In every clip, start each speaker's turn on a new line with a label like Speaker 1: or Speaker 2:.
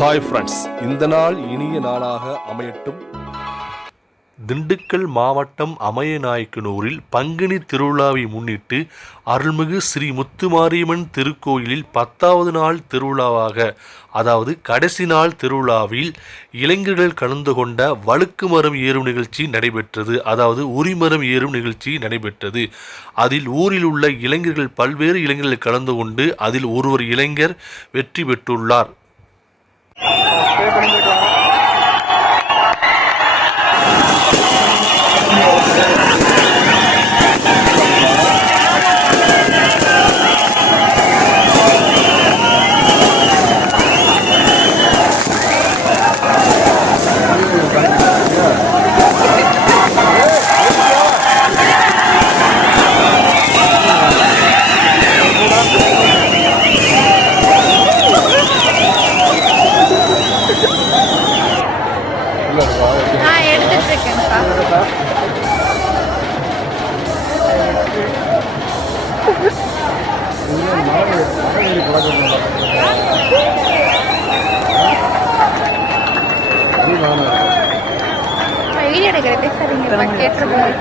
Speaker 1: Hi friends இந்த நாள் இனிய நாளாக அமையட்டும். திண்டுக்கல் மாவட்டம் அமயநாயக்கனூரில் பங்குனி திருவிழாவை முன்னிட்டு அருள்மிகு ஸ்ரீ முத்துமாரியம்மன் திருக்கோயிலில் பத்தாவது நாள் திருவிழாவாக அதாவது கடைசி நாள் திருவிழாவில் இளைஞர்கள் கலந்து கொண்ட வழுக்கு மரம் ஏறும் நிகழ்ச்சி நடைபெற்றது அதாவது உரிமரம் ஏறும் நிகழ்ச்சி நடைபெற்றது. அதில் ஊரில் உள்ள இளைஞர்கள் பல்வேறு இளைஞர்கள் கலந்து கொண்டு அதில் ஒருவர் இளைஞர் வெற்றி பெற்றுள்ளார்.
Speaker 2: Stay behind the நான் எடுத்துட்டு இருக்கேன்ப்பா வீடியோ எடுக்கிற பேசாதீங்கப்பா கேட்டுருக்கோம்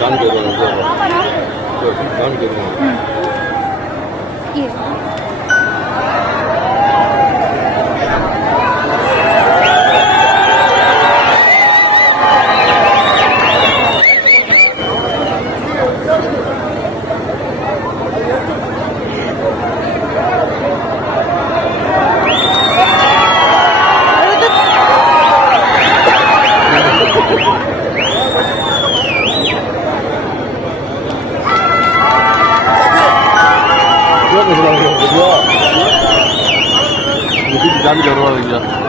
Speaker 2: காமிக்கிறது காமிக்கிறது
Speaker 1: ஜாமிக்கு வருவாங்க